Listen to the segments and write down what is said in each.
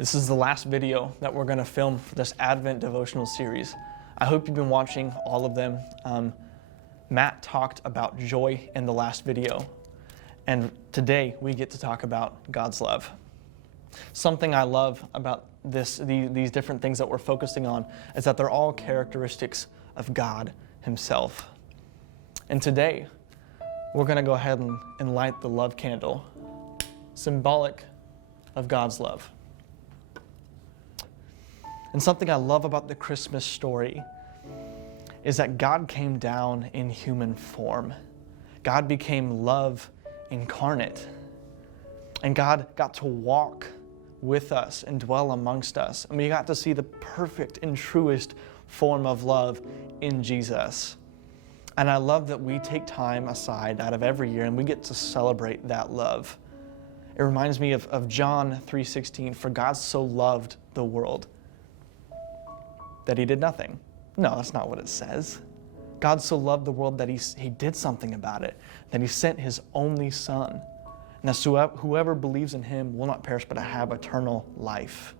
This is the last video that we're going to film for this Advent devotional series. I hope you've been watching all of them. Matt talked about joy in the last video, and today we get to talk about God's love. Something I love about these different things that we're focusing on is that they're all characteristics of God Himself. And today, we're going to go ahead and light the love candle, symbolic of God's love. And something I love about the Christmas story is that God came down in human form. God became love incarnate. And God got to walk with us and dwell amongst us. And we got to see the perfect and truest form of love in Jesus. And I love that we take time aside out of every year and we get to celebrate that love. It reminds me of John 3:16, for God so loved the world that He did nothing. No, that's not what it says. God so loved the world that He did something about it, that He sent His only Son. And that whoever believes in Him will not perish but have eternal life.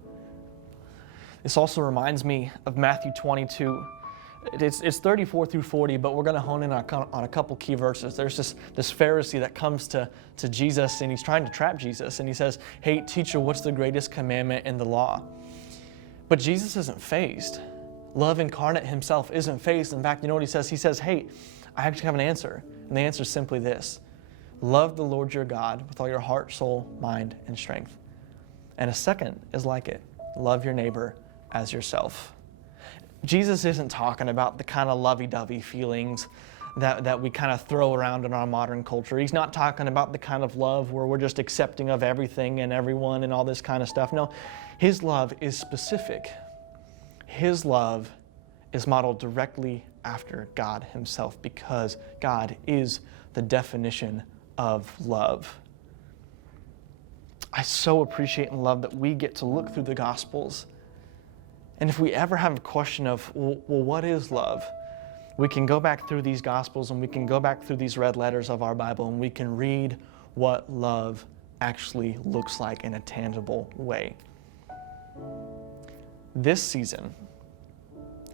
This also reminds me of Matthew 22. It's 34 through 40, but we're going to hone in on a couple key verses. There's this Pharisee that comes to Jesus, and he's trying to trap Jesus. And he says, hey, teacher, what's the greatest commandment in the law? But Jesus isn't fazed. Love incarnate Himself isn't fazed. In fact, you know what He says? He says, hey, I actually have an answer. And the answer is simply this. Love the Lord your God with all your heart, soul, mind, and strength. And a second is like it. Love your neighbor as yourself. Jesus isn't talking about the kind of lovey-dovey feelings that we kind of throw around in our modern culture. He's not talking about the kind of love where we're just accepting of everything and everyone and all this kind of stuff. No, His love is specific. His love is modeled directly after God Himself because God is the definition of love. I so appreciate and love that we get to look through the Gospels. And if we ever have a question of, well, what is love? We can go back through these Gospels and we can go back through these red letters of our Bible and we can read what love actually looks like in a tangible way. This season,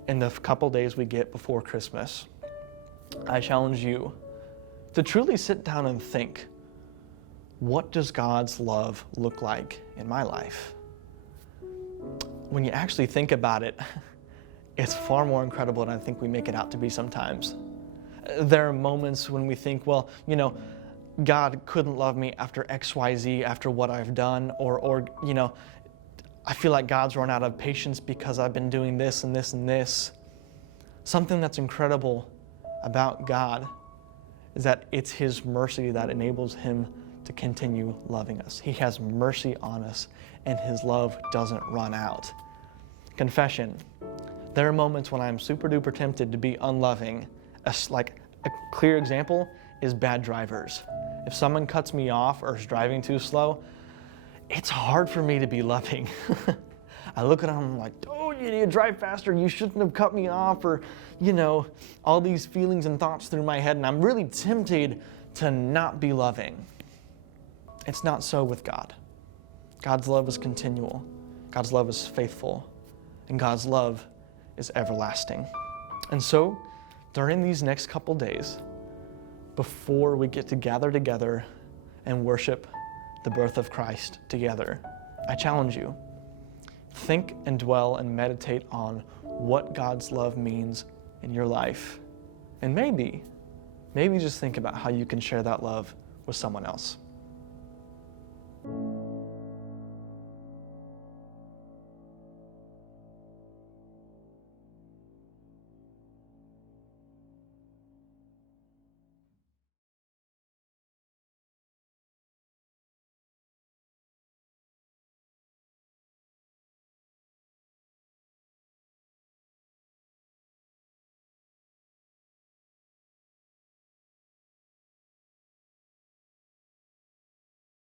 in the couple days we get before Christmas, I challenge you to truly sit down and think, what does God's love look like in my life? When you actually think about it, it's far more incredible than I think we make it out to be sometimes. There are moments when we think, well, God couldn't love me after XYZ, after what I've done, or I feel like God's run out of patience because I've been doing this and this and this. Something that's incredible about God is that it's His mercy that enables Him to continue loving us. He has mercy on us, and His love doesn't run out. Confession. There are moments when I'm super duper tempted to be unloving. Like a clear example is bad drivers. If someone cuts me off or is driving too slow, it's hard for me to be loving. I look at them and I'm like, oh, you need to drive faster. You shouldn't have cut me off, or, all these feelings and thoughts through my head. And I'm really tempted to not be loving. It's not so with God. God's love is continual. God's love is faithful. And God's love is everlasting. And so, during these next couple days, before we get to gather together and worship the birth of Christ together, I challenge you, think and dwell and meditate on what God's love means in your life. And maybe just think about how you can share that love with someone else.